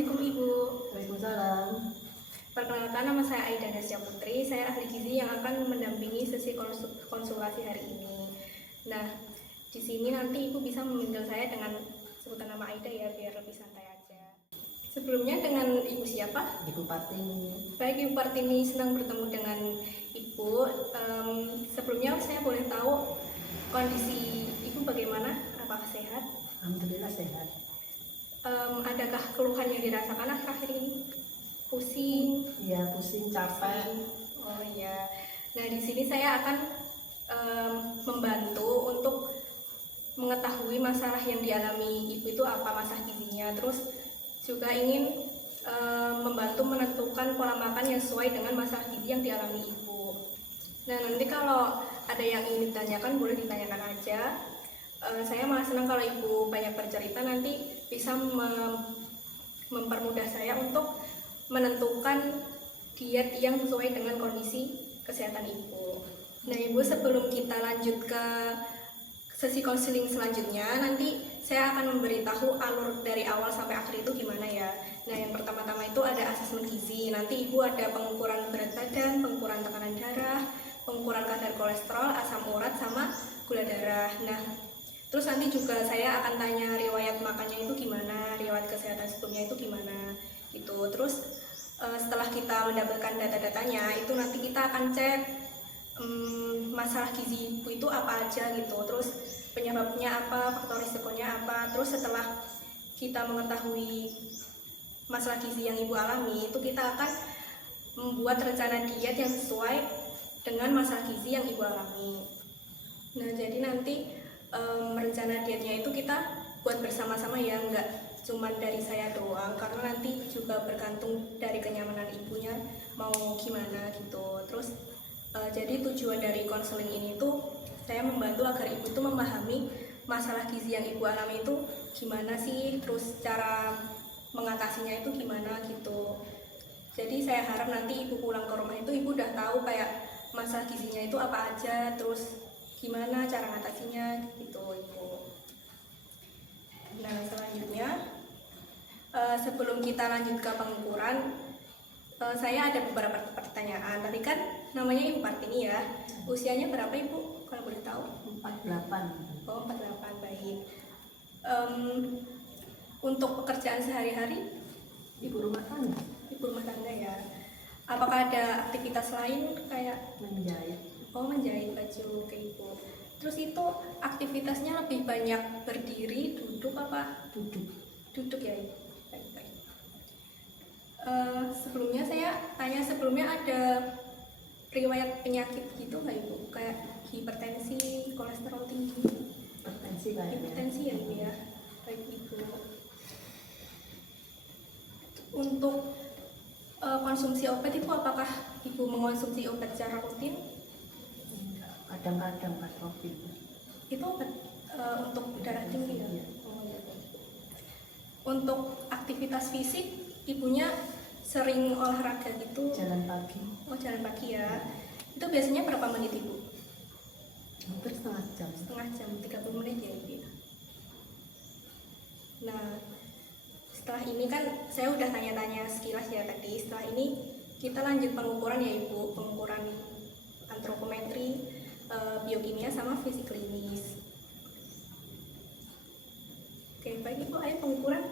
Assalamualaikum Ibu. Waalaikumsalam. Perkenalkan, nama saya Aida Dasya Putri. Saya ahli gizi yang akan mendampingi sesi konsultasi hari ini. Nah, di sini nanti Ibu bisa memanggil saya dengan sebutan nama Aida ya, biar lebih santai aja. Sebelumnya dengan Ibu siapa? Ibu Partini. Baik, Ibu Partini, senang bertemu dengan Ibu. Sebelumnya saya boleh tahu kondisi Ibu bagaimana? Apakah sehat? Alhamdulillah sehat. Adakah keluhan yang dirasakan akhir-akhir ini? Pusing? Iya, pusing, capek. Oh iya. Nah, di sini saya akan membantu untuk mengetahui masalah yang dialami Ibu itu apa, masalah gizinya. Terus juga ingin membantu menentukan pola makan yang sesuai dengan masalah gizi yang dialami Ibu. Nah, nanti kalau ada yang ingin ditanyakan boleh ditanyakan aja. Saya malah senang kalau Ibu banyak bercerita, nanti bisa mempermudah saya untuk menentukan diet yang sesuai dengan kondisi kesehatan Ibu. Nah Ibu, sebelum kita lanjut ke sesi konseling selanjutnya, nanti saya akan memberitahu alur dari awal sampai akhir itu gimana ya. Nah yang pertama-tama itu ada asesmen gizi, nanti Ibu ada pengukuran berat badan, pengukuran tekanan darah, pengukuran kadar kolesterol, asam urat, sama gula darah. Nah terus nanti juga saya akan tanya riwayat makannya itu gimana, riwayat kesehatan sebelumnya itu gimana gitu. Terus setelah kita mendapatkan data-datanya itu nanti kita akan cek masalah gizi Ibu itu apa aja gitu. Terus penyebabnya apa, faktor risikonya apa. Terus setelah kita mengetahui masalah gizi yang Ibu alami, itu kita akan membuat rencana diet yang sesuai dengan masalah gizi yang Ibu alami. Nah jadi nanti rencana dietnya itu kita buat bersama-sama ya, nggak cuma dari saya doang, karena nanti juga bergantung dari kenyamanan ibunya mau gimana gitu. Terus jadi tujuan dari konseling ini tuh saya membantu agar ibu tuh memahami masalah gizi yang ibu alami itu gimana sih, terus cara mengatasinya itu gimana gitu. Jadi saya harap nanti ibu pulang ke rumah itu ibu udah tahu kayak masalah gizinya itu apa aja, terus gimana cara ngatasinya gitu Ibu. Nah selanjutnya sebelum kita lanjut ke pengukuran, saya ada beberapa pertanyaan. Tadi kan namanya Ibu Partini ya, usianya berapa Ibu kalau boleh tahu? 48. Oh 48, baik. Untuk pekerjaan sehari-hari? Ibu rumah tangga. Ibu rumah tangga ya. Apakah ada aktivitas lain kayak Menjahit. Oh, menjahit baju ke Ibu. Terus itu aktivitasnya lebih banyak berdiri, duduk apa? Duduk. Duduk ya Ibu. Baik-baik. Sebelumnya saya tanya, sebelumnya ada riwayat penyakit gitu nggak Ibu? Kayak hipertensi, kolesterol tinggi. Hipertensi kayaknya. Hipertensi ya Ibu ya. Baik Ibu. Untuk konsumsi obat Ibu, apakah Ibu mengonsumsi obat secara rutin? Kadang-kadang Pak Robin. Itu obat untuk darah tinggi ya? Iya. Oh, iya. Untuk aktivitas fisik, ibunya sering olahraga gitu? Jalan pagi. Oh, jalan pagi ya. Itu biasanya berapa menit Ibu? Hampir setengah jam. Setengah jam, 30 menit ya Ibu. Nah, setelah ini kan saya udah tanya-tanya sekilas ya tadi. Setelah ini kita lanjut pengukuran ya Ibu, pengukuran antropometri, biokimia sama fisik klinis. Oke, baik Ibu, ayo pengukuran.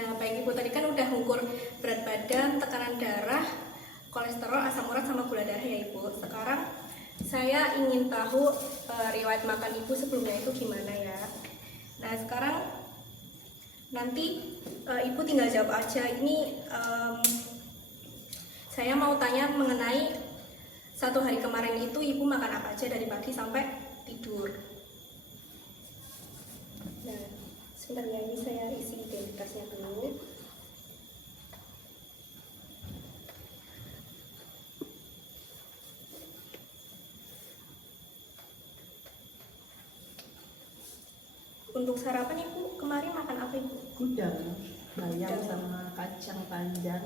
Nah, baik Ibu tadi kan udah ngukur berat badan, tekanan darah, kolesterol, asam urat sama gula darah ya Ibu. Sekarang saya ingin tahu riwayat makan Ibu sebelumnya itu gimana ya. Nah, sekarang nanti Ibu tinggal jawab aja. Ini saya mau tanya mengenai satu hari kemarin itu Ibu makan apa aja dari pagi sampai tidur. Nah, sebentar ya, ini saya isi identitasnya dulu. Untuk sarapan Ibu kemarin makan apa Ibu? Gudang, bayam Gudang. sama kacang panjang,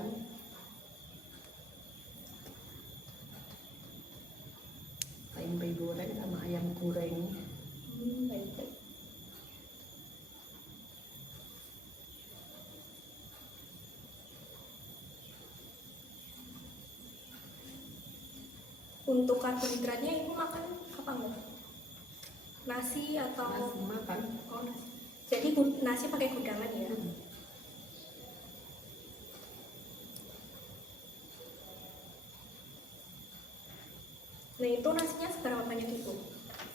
tempe goreng sama ayam goreng. Baik. Untuk karbohidratnya Ibu makan apa enggak? Nasi atau Nasi makan. oh, nasi. Jadi nasi pakai gudangan ya? Nah itu nasinya seberapa banyak Ibu?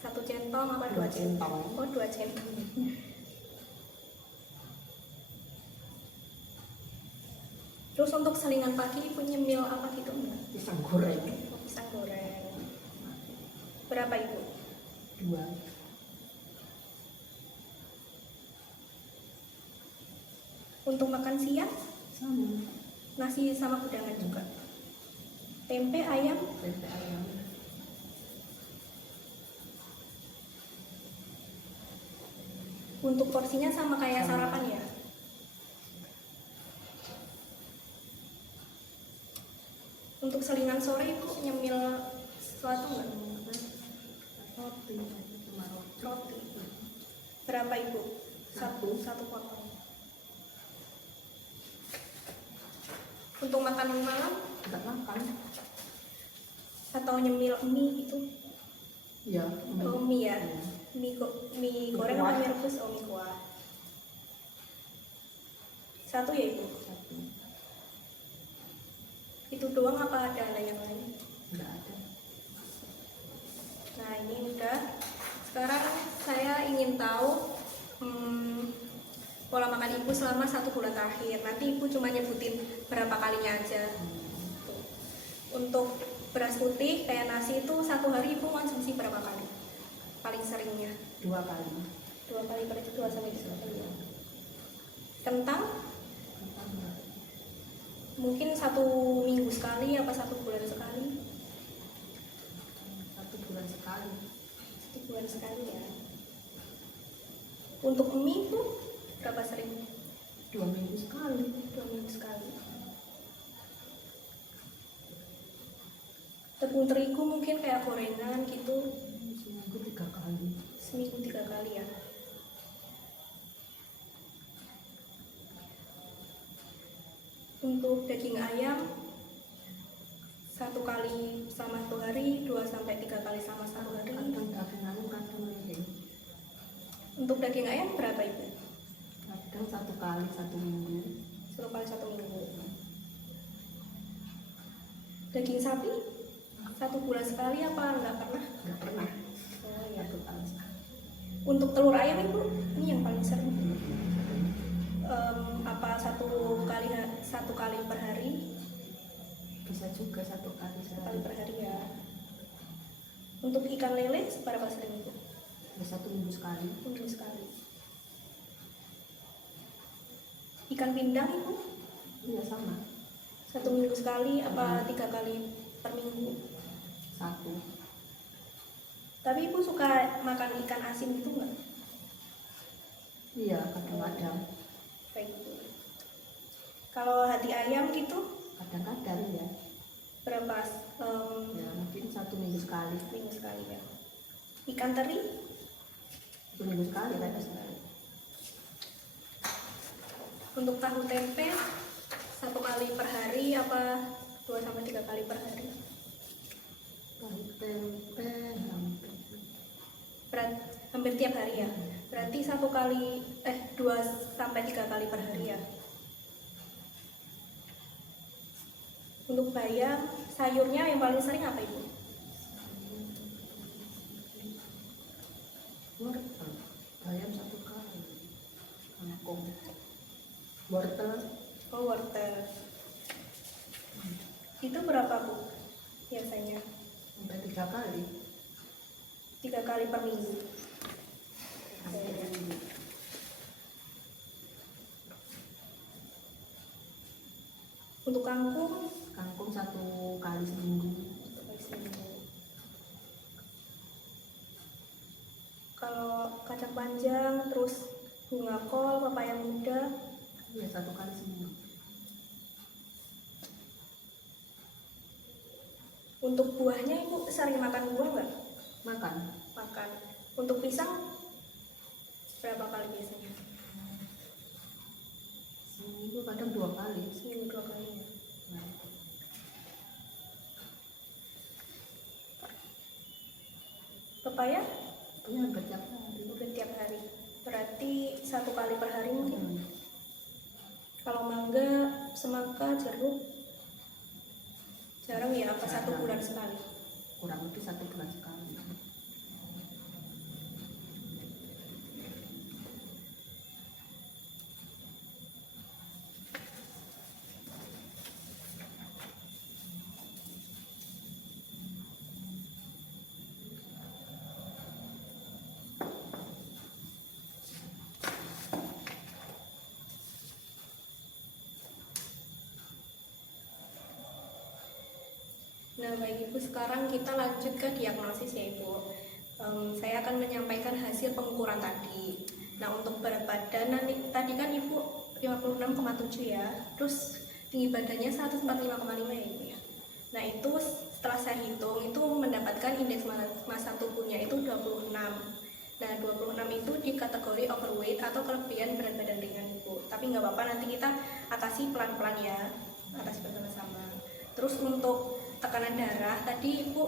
Satu centong apa dua 2 centong. Oh 2 centong. Terus untuk selingan pagi Ibu nyemil apa gitu enggak? Pisang goreng. Oh, pisang goreng. Berapa Ibu? 2. Untuk makan siang Sama nasi sama gudangan juga. Tempe, ayam, tempe ayam. untuk porsinya sama kayak Sama. sarapan ya? Untuk selingan sore Ibu nyemil sesuatu nggak? Roti sama roti. Roti. Berapa Ibu? Satu potong. Untuk makan malam Enggak makan. atau nyemil mie gitu? Ya, Oh mie ya? Ya. Mie goreng kuah. apa mie rebus? Oh mie kuah. Satu ya Ibu? 1. Itu doang apa ada yang lain? Enggak ada. Nah ini udah. Sekarang saya ingin tahu pola makan Ibu selama 1 bulan terakhir. Nanti Ibu cuma nyebutin berapa kalinya aja. Tuh. Untuk beras putih kayak nasi itu 1 hari Ibu konsumsi berapa kali? Paling seringnya 2 kali. 2 kali per itu 2 sampai 3 kali. Kentang Kentang enggak. mungkin 1 minggu sekali apa 1 bulan sekali? 1 bulan sekali. 1 bulan sekali ya. Untuk mie itu berapa sering? 2 minggu sekali. 2 minggu sekali. Tepung terigu mungkin kayak gorengan gitu Seminggu 3 kali. seminggu 3 kali ya. Untuk daging ayam 1 kali selama 1 hari, 2 sampai 3 kali selama 1 hari. Kadang daging ayam, kadang lele. Untuk daging ayam berapa Ibu? Kadang 1 kali 1 minggu. 1 kali 1 minggu. Daging sapi 1 bulan sekali apa enggak pernah? Enggak pernah. Oh ya. 1 kali sekali. Untuk telur ayam Ibu, ini yang paling sering. Apa 1 kali per hari? Bisa juga 1 kali 1 sehari. kali per hari ya. Untuk ikan lele seberapa sering Ibu? Ya, 1 minggu sekali. 1 minggu sekali. Ikan pindang Ibu? Iya sama. 1 minggu sekali apa 3 kali per minggu? 1. Tapi Ibu suka makan ikan asin gitu nggak? Iya kadang-kadang. Baik Ibu. Kalau hati ayam gitu Kadang-kadang ya. berapa? Ya mungkin 1 minggu sekali. Minggu sekali ya. Ikan teri 1 minggu sekali kan sekali. untuk tahu tempe 1 kali per hari apa 2 sampai 3 kali per hari? Tahu tempe hampir. Hampir tiap hari ya. Berarti 2 sampai 3 kali per hari ya. Untuk bayam, sayurnya yang paling sering apa Ibu? Wortel, bayam 1 kali. Kangkung, wortel Oh, wortel. Itu berapa Bu biasanya? sampai 3 kali. 3 kali per minggu. Hampir minggu. Untuk kangkung, Kangkung 1 kali seminggu. 1 kali seminggu. Kalau kacang panjang, terus bunga kol, pepaya muda, Ya 1 kali seminggu. untuk buahnya Ibu sering makan buah nggak? Makan Makan. Untuk pisang berapa kali biasanya? seminggu kadang 2 kali. Seminggu 2 kali ya. Nah, Pepaya punya hampir tiap hari. udah tiap hari. Berarti 1 kali per hari mungkin. Kalau mangga, semangka, jeruk jarang ya, apa 1 bulan sekali? Kurang lebih 1 bulan sekali. Nah, baik Ibu, sekarang kita lanjut ke diagnosis ya Ibu. Saya akan menyampaikan hasil pengukuran tadi. Nah, untuk berat badan nanti tadi kan Ibu 56,7 ya. Terus tinggi badannya 145,5 ya Ibu ya. Nah, itu setelah saya hitung itu mendapatkan indeks massa tubuhnya itu 26. Nah, 26 itu di kategori overweight atau kelebihan berat badan ringan Ibu. Tapi nggak apa-apa, nanti kita atasi pelan-pelan ya. Atasi bersama-sama. Terus untuk tekanan darah tadi Ibu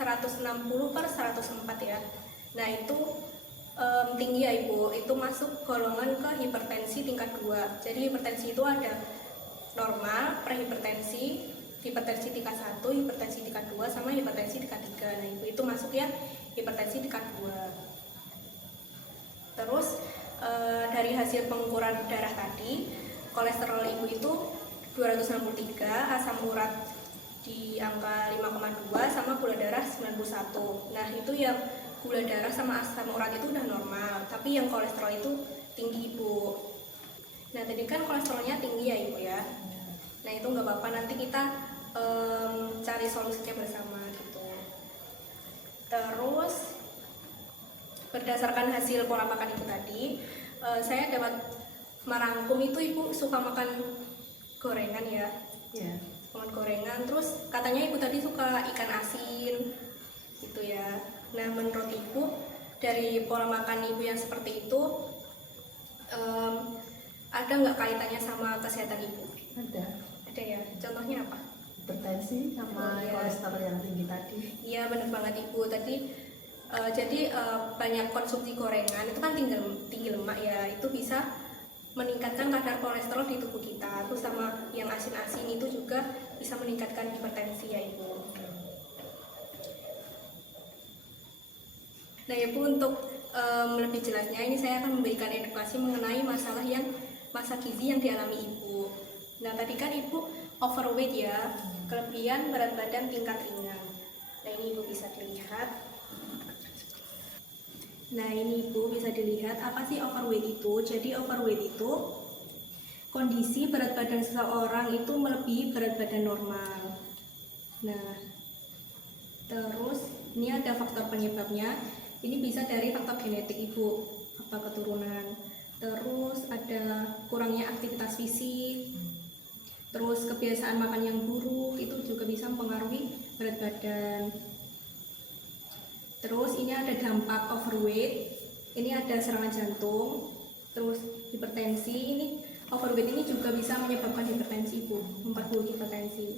160 per 104 ya. Nah itu tinggi ya Ibu, itu masuk golongan ke hipertensi tingkat 2. Jadi hipertensi itu ada normal, prehipertensi, hipertensi tingkat 1, hipertensi tingkat 2, sama hipertensi tingkat 3. Nah Ibu itu masuk ya hipertensi tingkat 2. Terus dari hasil pengukuran darah tadi, kolesterol Ibu itu 263, asam urat di angka 5,2, sama gula darah 91. Nah itu yang gula darah sama asam urat itu udah normal, tapi yang kolesterol itu tinggi Ibu. Nah tadi kan kolesterolnya tinggi ya Ibu ya. Nah itu nggak apa-apa, nanti kita cari solusinya bersama gitu. Terus berdasarkan hasil pola makan Ibu tadi, saya dapat merangkum itu Ibu suka makan gorengan ya. Ya. Makan gorengan, terus katanya Ibu tadi suka ikan asin gitu ya. Nah menurut Ibu dari pola makan Ibu yang seperti itu ada nggak kaitannya sama kesehatan Ibu? Ada ya, contohnya apa? Hipertensi sama kolesterol yang tinggi tadi. Iya benar banget Ibu tadi. Jadi banyak konsumsi gorengan itu kan tinggi lemak ya, itu bisa meningkatkan kadar kolesterol di tubuh kita. Terus sama yang asin-asin itu juga bisa meningkatkan hipertensi ya Ibu. Nah Ibu, untuk lebih jelasnya ini saya akan memberikan edukasi mengenai masa gizi yang dialami Ibu. Nah tadi kan Ibu overweight ya, kelebihan berat badan tingkat ringan. Nah ini Ibu bisa dilihat. Nah ini Ibu bisa dilihat apa sih overweight itu. Jadi overweight itu kondisi berat badan seseorang itu melebihi berat badan normal. Nah terus ini ada faktor penyebabnya. Ini bisa dari faktor genetik Ibu, apa keturunan. Terus ada kurangnya aktivitas fisik. Terus kebiasaan makan yang buruk itu juga bisa mempengaruhi berat badan. Terus ini ada dampak overweight, ini ada serangan jantung, terus hipertensi. Ini overweight ini juga bisa menyebabkan hipertensi Ibu, memperburuk hipertensi.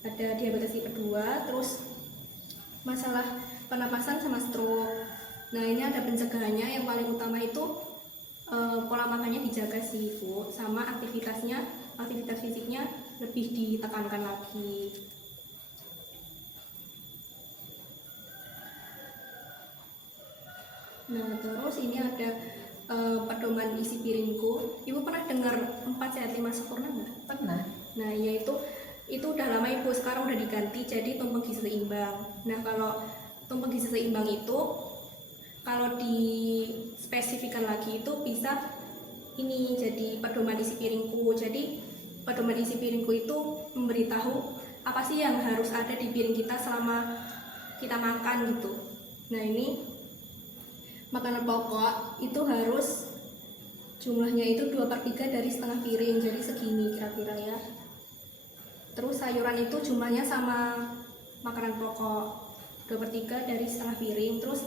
Ada diabetes tipe 2, terus masalah pernapasan sama stroke. Nah ini ada pencegahannya, yang paling utama itu pola makannya dijaga sih Ibu, sama aktivitasnya aktivitas fisiknya lebih ditekankan lagi. Nah, terus ini ada pedoman isi piringku. Ibu pernah dengar 4 sehat 5 sempurna nggak? Pernah. Nah, yaitu itu udah lama Ibu, sekarang udah diganti jadi tumpeng gizi seimbang. Nah, kalau tumpeng gizi seimbang itu kalau dispesifikkan lagi itu bisa ini jadi pedoman isi piringku. Jadi pedoman isi piringku itu memberitahu apa sih yang harus ada di piring kita selama kita makan gitu. Nah, ini makanan pokok itu harus jumlahnya itu 2/3 dari setengah piring, jadi segini kira-kira ya. Terus sayuran itu jumlahnya sama makanan pokok 2/3 dari setengah piring. Terus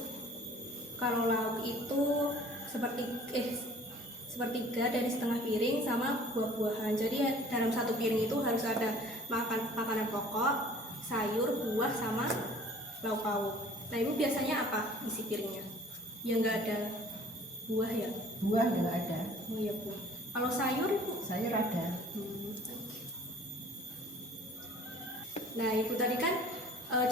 kalau lauk itu sepertiga dari setengah piring sama buah-buahan. Jadi dalam satu piring itu harus ada makanan pokok, sayur, buah sama lauk pauk. Nah, Ibu biasanya apa isi piringnya? Ya nggak ada buah ya? Buah nggak ada. Oh ya Bu. Kalau sayur? Sayur ada. Nah, Ibu tadi kan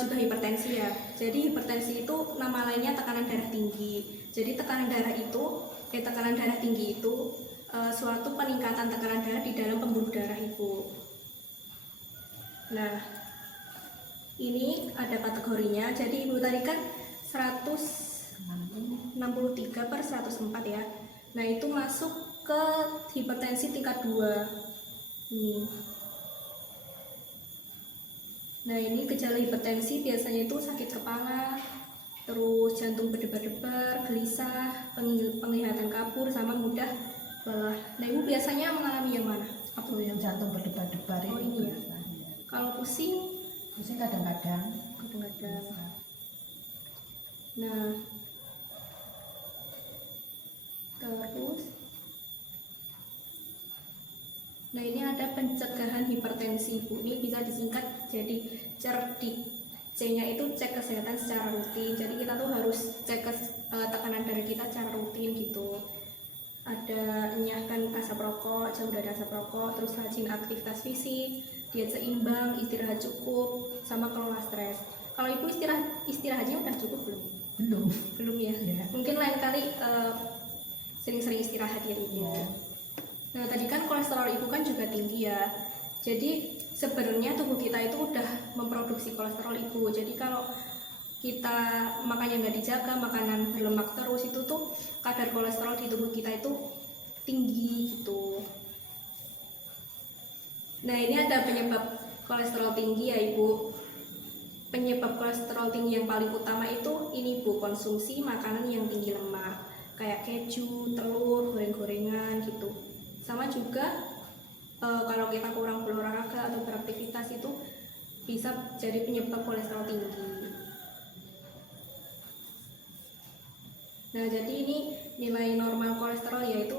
juga hipertensi ya. Jadi hipertensi itu nama lainnya tekanan darah tinggi. Jadi tekanan darah tinggi itu suatu peningkatan tekanan darah di dalam pembuluh darah Ibu. Nah, ini ada kategorinya. Jadi Ibu tadi kan 163/104 ya. Nah, itu masuk ke hipertensi tingkat 2. Nah, ini gejala hipertensi biasanya itu sakit kepala, terus jantung berdebar-debar, gelisah, penglihatan kabur, sama mudah lelah. Nah, Ibu biasanya mengalami yang mana? Apa yang jantung berdebar-debar Oh, itu? ini ya. Kalau pusing kadang-kadang. Nah, terus ini ada pencegahan hipertensi Bu. Ini bisa disingkat jadi CERDIK. C-nya itu cek kesehatan secara rutin. Jadi kita tuh harus cek tekanan darah kita secara rutin gitu. Ada enyahkan asap rokok, jauh dari asap rokok, terus rajin aktivitas fisik, diet seimbang, istirahat cukup, sama kelola stres. Kalau Ibu istirahatnya udah cukup belum? Belum ya? Ya. Mungkin lain kali sering-sering istirahat ya Ibu. Ya. Nah, tadi kan kolesterol Ibu kan juga tinggi ya. Jadi sebenarnya tubuh kita itu udah memproduksi kolesterol Ibu. Jadi kalau kita makannya nggak dijaga, makanan berlemak terus, itu tuh kadar kolesterol di tubuh kita itu tinggi gitu. Nah, ini ada penyebab kolesterol tinggi ya Ibu. Penyebab kolesterol tinggi yang paling utama itu ini Bu, konsumsi makanan yang tinggi lemak, kayak keju, telur, goreng-gorengan gitu. Sama juga kalau kita kurang berolahraga atau beraktivitas itu bisa jadi penyebab kolesterol tinggi. Nah, jadi ini nilai normal kolesterol yaitu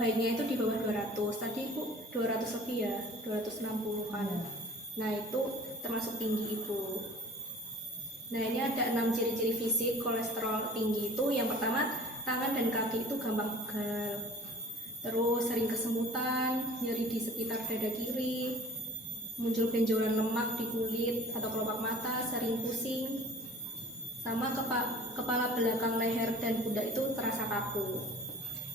baiknya itu di bawah 200. Tadi Ibu 200 lebih ya, 260-an. Nah, itu termasuk tinggi Ibu. Nah, ini ada 6 ciri-ciri fisik kolesterol tinggi itu. Yang pertama, tangan dan kaki itu gampang pegal. Terus sering kesemutan, nyeri di sekitar dada kiri, muncul benjolan lemak di kulit atau kelopak mata, sering pusing, sama kepala belakang leher dan pundak itu terasa kaku.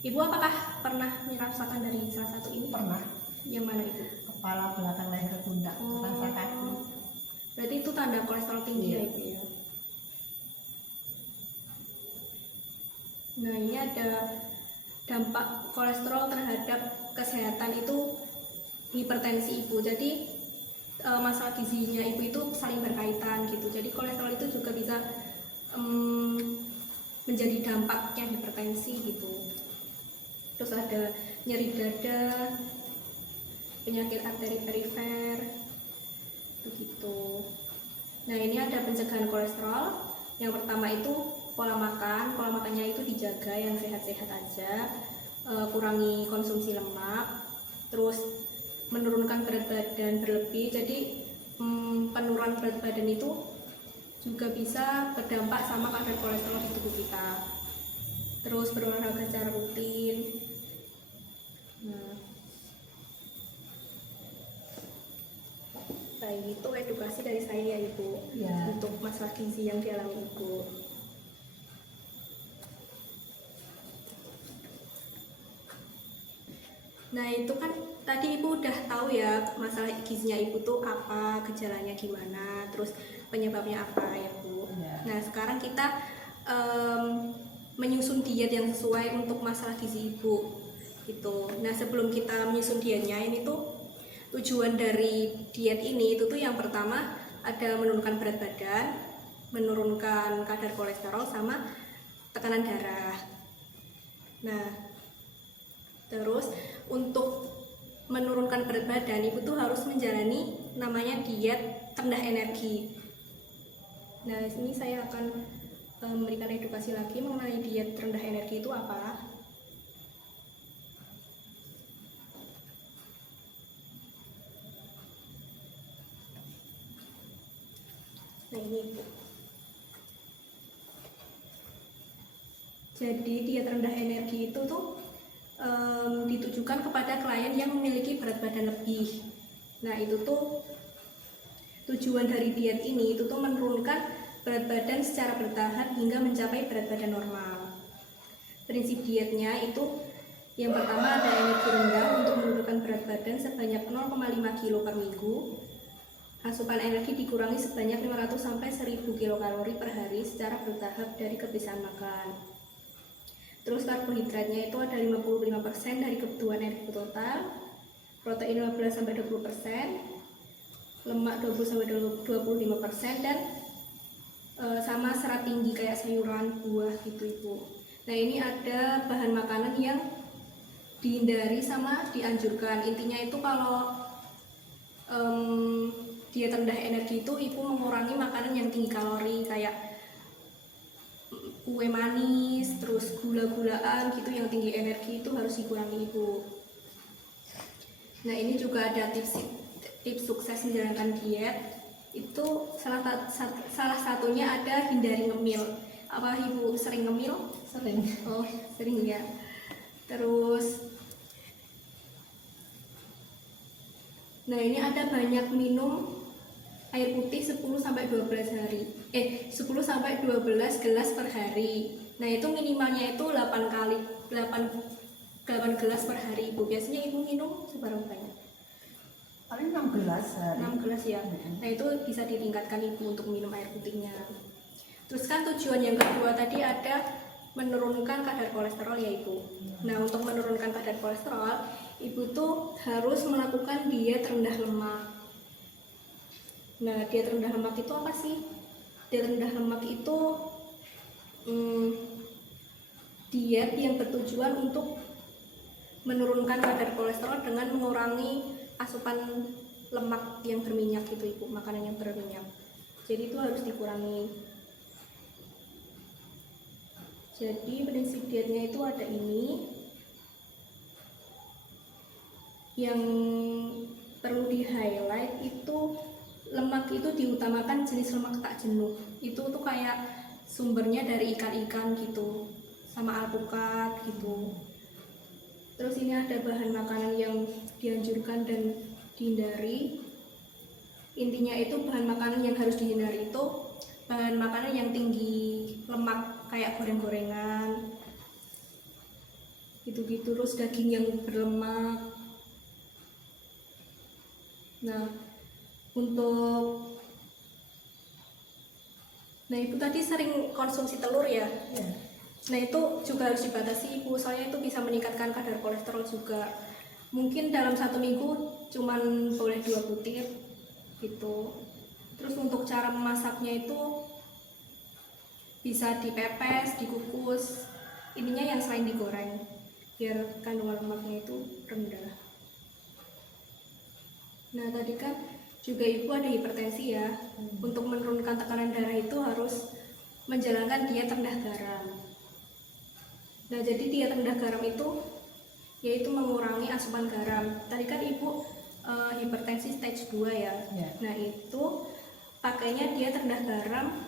Ibu apakah pernah merasakan dari salah satu ini? Pernah. Yang mana Ibu? Kepala belakang leher pundak terasa kaku. Berarti itu tanda kolesterol tinggi ya Ibu ya. Nah, ini ada dampak kolesterol terhadap kesehatan itu hipertensi Ibu. Jadi masalah gizinya Ibu itu saling berkaitan gitu. Jadi kolesterol itu juga bisa menjadi dampaknya hipertensi gitu. Terus ada nyeri dada, penyakit arteri perifer, begitu. Nah, ini ada pencegahan kolesterol. Yang pertama itu pola makannya itu dijaga yang sehat-sehat aja, kurangi konsumsi lemak, terus menurunkan berat badan berlebih. Jadi penurunan berat badan itu juga bisa berdampak sama kadar kolesterol di tubuh kita. Terus berolahraga secara rutin. Nah, kuasai. Itu edukasi dari saya ya Ibu, Ya. untuk masalah gizi yang dialami Ibu. Nah itu kan tadi Ibu udah tahu ya masalah gizinya Ibu tuh apa, gejalanya gimana, terus penyebabnya apa ya Bu. Ya. Nah sekarang kita menyusun diet yang sesuai untuk masalah gizi Ibu gitu. Nah sebelum kita menyusun dietnya, ini tuh tujuan dari diet ini itu tuh yang pertama ada menurunkan berat badan, menurunkan kadar kolesterol, sama tekanan darah. Nah terus untuk menurunkan berat badan, Ibu tuh harus menjalani namanya diet rendah energi. Nah ini saya akan memberikan edukasi lagi mengenai diet rendah energi itu apa. Nah ini Ibu. Jadi diet rendah energi itu tuh ditujukan kepada klien yang memiliki berat badan lebih. Nah itu tuh tujuan dari diet ini itu tuh menurunkan berat badan secara bertahap hingga mencapai berat badan normal. Prinsip dietnya itu yang pertama ada energi rendah untuk menurunkan berat badan sebanyak 0,5 kg per minggu. Asupan energi dikurangi sebanyak 500 sampai 1000 kilokalori per hari secara bertahap dari kebiasaan makan. Terus karbohidratnya itu ada 55% dari kebutuhan energi total, protein 15-20%, lemak 20-25%, dan sama serat tinggi kayak sayuran, buah gitu Ibu. Nah ini ada bahan makanan yang dihindari sama dianjurkan. Intinya itu kalau diet rendah energi itu Ibu mengurangi makanan yang tinggi kalori kayak kue manis, terus gula-gulaan gitu yang tinggi energi itu harus dikurangi Ibu. Nah ini juga ada tips sukses menjalankan diet. Itu salah satunya ada hindari ngemil. Apa Ibu sering ngemil? Sering. Oh sering ya. Terus nah ini ada banyak minum air putih 10-12 hari. 10-12 gelas per hari. Nah, itu minimalnya itu 8 gelas per hari, Ibu. Biasanya Ibu minum seberapa banyak? Paling 6 gelas sehari. 6 gelas ya. Nah, itu bisa ditingkatkan Ibu untuk minum air putihnya. Terus kan tujuan yang kedua tadi ada menurunkan kadar kolesterol ya, Ibu. Nah, untuk menurunkan kadar kolesterol, Ibu tuh harus melakukan diet rendah lemak. Nah, diet rendah lemak itu apa sih? Diet rendah lemak itu diet yang bertujuan untuk menurunkan kadar kolesterol dengan mengurangi asupan lemak yang berminyak gitu Ibu, makanan yang berminyak. Jadi itu harus dikurangi. Jadi prinsip dietnya itu ada ini. Yang perlu di-highlight itu lemak itu diutamakan jenis lemak tak jenuh. Itu tuh kayak sumbernya dari ikan-ikan gitu, sama alpukat gitu. Terus ini ada bahan makanan yang dianjurkan dan dihindari. Intinya itu bahan makanan yang harus dihindari itu bahan makanan yang tinggi lemak kayak goreng-gorengan gitu-gitu, terus daging yang berlemak. Nah Ibu tadi sering konsumsi telur ya? Ya. Nah itu juga harus dibatasi Ibu, soalnya itu bisa meningkatkan kadar kolesterol juga. Mungkin dalam 1 minggu cuman boleh 2 butir gitu. Terus untuk cara memasaknya itu bisa dipepes, dikukus, ininya yang selain digoreng biar kandungan lemaknya itu rendah. Nah tadi kan juga Ibu ada hipertensi ya. Untuk menurunkan tekanan darah itu harus menjalankan diet rendah garam. Nah jadi diet rendah garam itu yaitu mengurangi asupan garam. Tadi kan Ibu hipertensi stage 2 ya. Nah itu pakainya diet rendah garam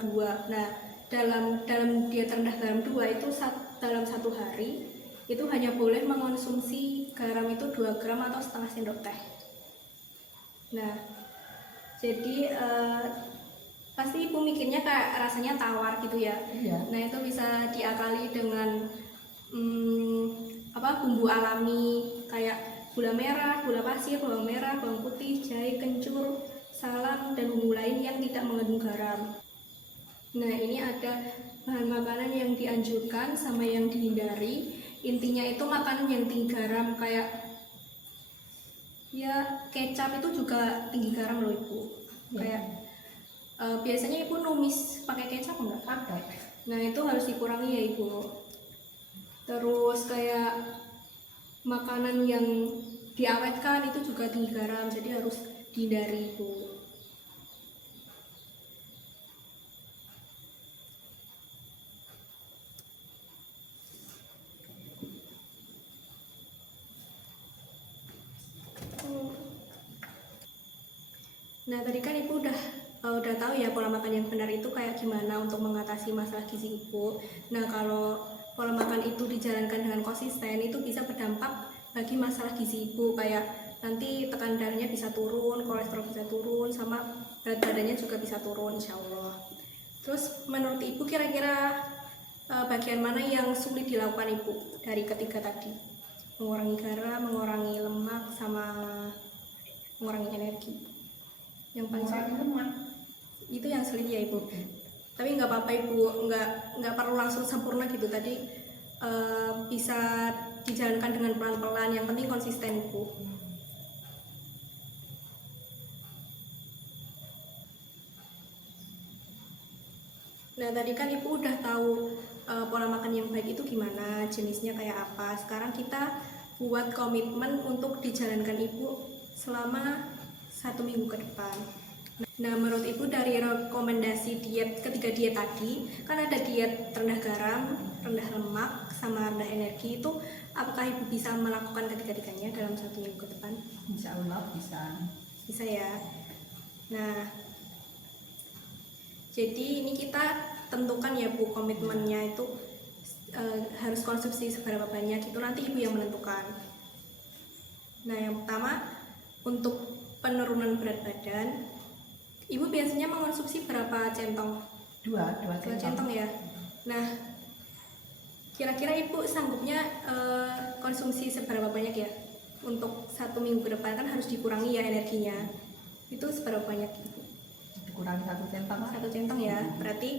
2. Nah dalam diet rendah garam 2 itu dalam 1 hari itu hanya boleh mengonsumsi garam itu 2 gram atau setengah sendok teh. Nah, jadi pasti ibu mikirnya kayak rasanya tawar gitu ya. Iya. Nah, itu bisa diakali dengan bumbu alami kayak gula merah, gula pasir, bawang merah, bawang putih, jahe, kencur, salam, dan bumbu lain yang tidak mengandung garam. Nah, ini ada bahan makanan yang dianjurkan sama yang dihindari. Intinya itu makanan yang tinggi garam kayak ya kecap itu juga tinggi garam loh ibu. Ya. Kayak biasanya ibu numis pakai kecap enggak? Pakai. Nah, itu harus dikurangi ya ibu. Terus kayak makanan yang diawetkan itu juga tinggi garam, jadi harus dihindari ibu. Nah, tadi kan ibu udah tahu ya pola makan yang benar itu kayak gimana untuk mengatasi masalah gizi ibu. Nah, kalau pola makan itu dijalankan dengan konsisten itu bisa berdampak bagi masalah gizi ibu, kayak nanti tekanan darahnya bisa turun, kolesterol bisa turun, sama berat badannya juga bisa turun insya Allah. Terus menurut ibu kira-kira bagian mana yang sulit dilakukan ibu dari ketiga tadi? Mengurangi garam, mengurangi lemak, sama mengurangi energi. Yang paling sulit lemak itu yang sulit ya ibu. Tapi nggak apa-apa ibu, nggak perlu langsung sempurna gitu. Tadi bisa dijalankan dengan pelan-pelan, yang penting konsisten ibu. Nah, tadi kan ibu udah tahu pola makan yang baik itu gimana, jenisnya kayak apa. Sekarang kita buat komitmen untuk dijalankan ibu selama 1 minggu ke depan. Nah, menurut ibu dari rekomendasi ketiga diet tadi, kan ada diet rendah garam, rendah lemak, sama rendah energi, itu apakah ibu bisa melakukan ketiga-tiganya dalam 1 minggu ke depan? Insya Allah bisa. Bisa ya. Nah, jadi ini kita tentukan ya Bu, komitmennya itu harus konsumsi seberapa banyak, itu nanti ibu yang menentukan. Nah, yang pertama untuk penurunan berat badan, ibu biasanya mengonsumsi berapa centong? Dua centong ya. Nah, kira-kira ibu sanggupnya konsumsi seberapa banyak ya? Untuk 1 minggu ke depan kan harus dikurangi ya energinya. Itu seberapa banyak ibu? Dikurangi 1 centong. 1 centong ya. Berarti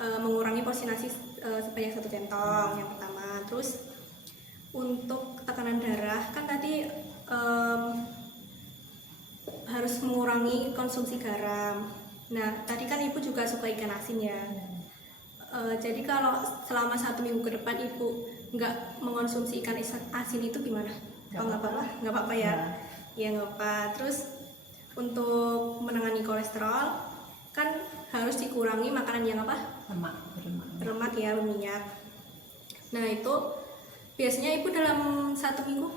mengurangi porsi nasi sebanyak 1 centong yang pertama. Terus untuk tekanan darah kan tadi harus mengurangi konsumsi garam. Nah, tadi kan ibu juga suka ikan asin ya. Jadi kalau selama 1 minggu ke depan ibu nggak mengonsumsi ikan asin itu gimana? Nggak apa-apa ya? Ya nggak apa. Terus untuk menangani kolesterol kan harus dikurangi makanan yang apa? Berlemak ya, berminyak. Nah, itu biasanya ibu dalam 1 minggu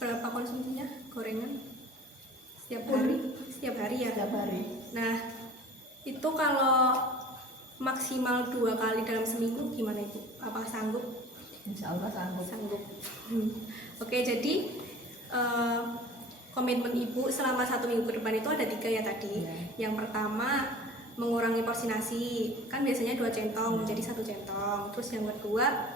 berapa konsumsinya gorengan? Setiap hari ya? Setiap hari. Nah, itu kalau maksimal 2 kali dalam seminggu gimana ibu? Apa sanggup? Insya Allah sanggup. Oke, jadi komitmen ibu selama 1 minggu ke depan itu ada 3 ya tadi. Yang pertama mengurangi porsi nasi, kan biasanya 2 centong menjadi 1 centong. Terus yang kedua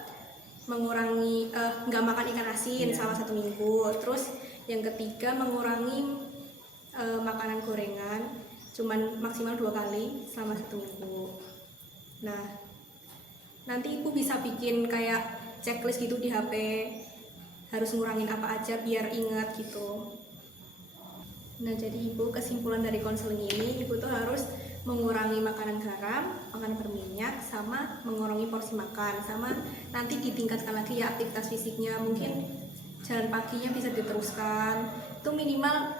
mengurangi nggak makan ikan asin selama 1 minggu. Terus yang ketiga mengurangi makanan gorengan cuman maksimal 2 kali selama 1 minggu. Nah, nanti ibu bisa bikin kayak checklist gitu di HP, harus ngurangin apa aja biar ingat gitu. Nah, jadi ibu kesimpulan dari konseling ini, ibu tuh harus mengurangi makanan garam, makanan berminyak, sama mengurangi porsi makan, sama nanti ditingkatkan lagi ya aktivitas fisiknya. Mungkin jalan paginya bisa diteruskan, itu minimal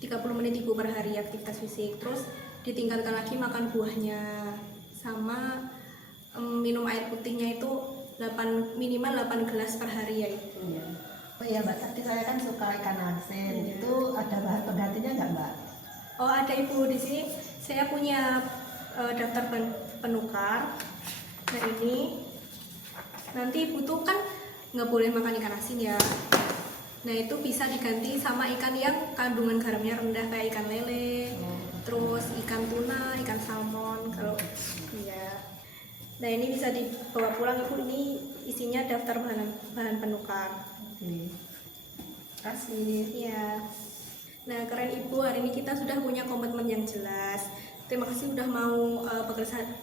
30 menit ibu per hari aktivitas fisik. Terus ditingkatkan lagi makan buahnya, sama minum air putihnya itu minimal 8 gelas per hari ya ibu. Iya. Oh iya Mbak, tadi saya kan suka ikan asin. Itu ada bahan penggantinya nggak Mbak? Oh ada ibu, di sini saya punya daftar penukar. Nah ini nanti ibu tuh kan nggak boleh makan ikan asin ya. Nah itu bisa diganti sama ikan yang kandungan garamnya rendah kayak ikan lele, terus ikan tuna, ikan salmon kalau iya. Nah ini bisa dibawa pulang ibu, ini isinya daftar bahan penukar. Oke. Kasih. Iya. Nah keren ibu, hari ini kita sudah punya komitmen yang jelas. Terima kasih sudah mau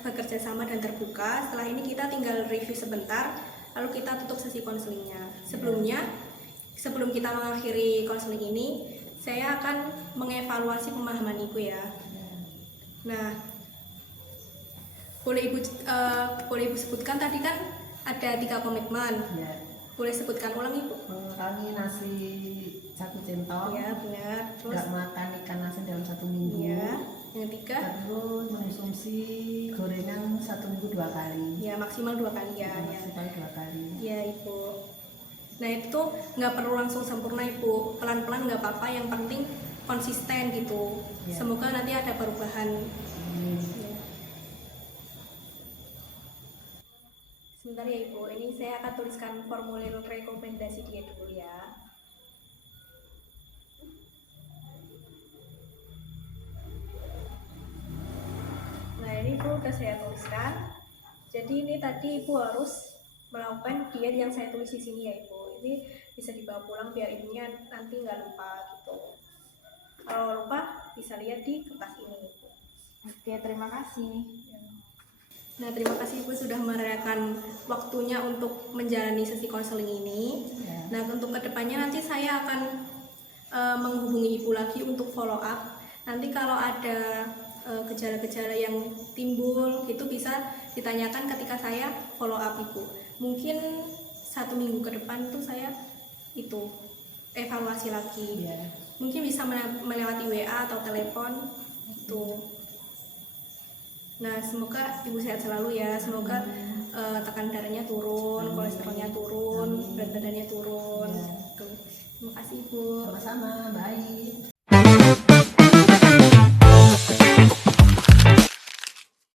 bekerja sama dan terbuka. Setelah ini kita tinggal review sebentar, lalu kita tutup sesi konselingnya. Sebelum kita mengakhiri konseling ini, saya akan mengevaluasi pemahaman ibu ya. Nah, boleh ibu sebutkan tadi kan ada 3 komitmen. Ya. Boleh sebutkan ulang ibu? Mengurangi nasi 1 centong. Ya benar. Terus Nggak makan ikan asin dalam 1 minggu. ya, yang ketiga Terus mengonsumsi gorengan 1 minggu 2 kali. ya maksimal 2 kali ya. Maksimal 2 kali. Ya ibu. Nah itu nggak perlu langsung sempurna ibu, pelan-pelan nggak apa-apa, yang penting konsisten gitu. Ya. Semoga nanti ada perubahan. Ya. Sebentar ya ibu, ini saya akan tuliskan formulir rekomendasi dia dulu ya. Nah ini ibu udah saya tuliskan. Jadi ini tadi ibu harus melakukan diet yang saya tulis di sini ya ibu. Ini bisa dibawa pulang biar ibunya nanti nggak lupa gitu. Kalau lupa bisa lihat di kertas ini ibu. Oke, terima kasih. Nah terima kasih ibu sudah merelakan waktunya untuk menjalani sesi konseling ini. Ya. Nah untuk kedepannya nanti saya akan menghubungi ibu lagi untuk follow up. Nanti kalau ada gejala-gejala yang timbul itu bisa ditanyakan ketika saya follow up ibu. Mungkin 1 minggu ke depan itu saya itu evaluasi lagi. Ya. Mungkin bisa melewati WA atau telepon itu. Nah semoga ibu sehat selalu ya. Semoga tekanan darahnya turun, kolesterolnya turun, berat badannya turun. Ya. Tuh. Terima kasih ibu. Sama-sama, baik.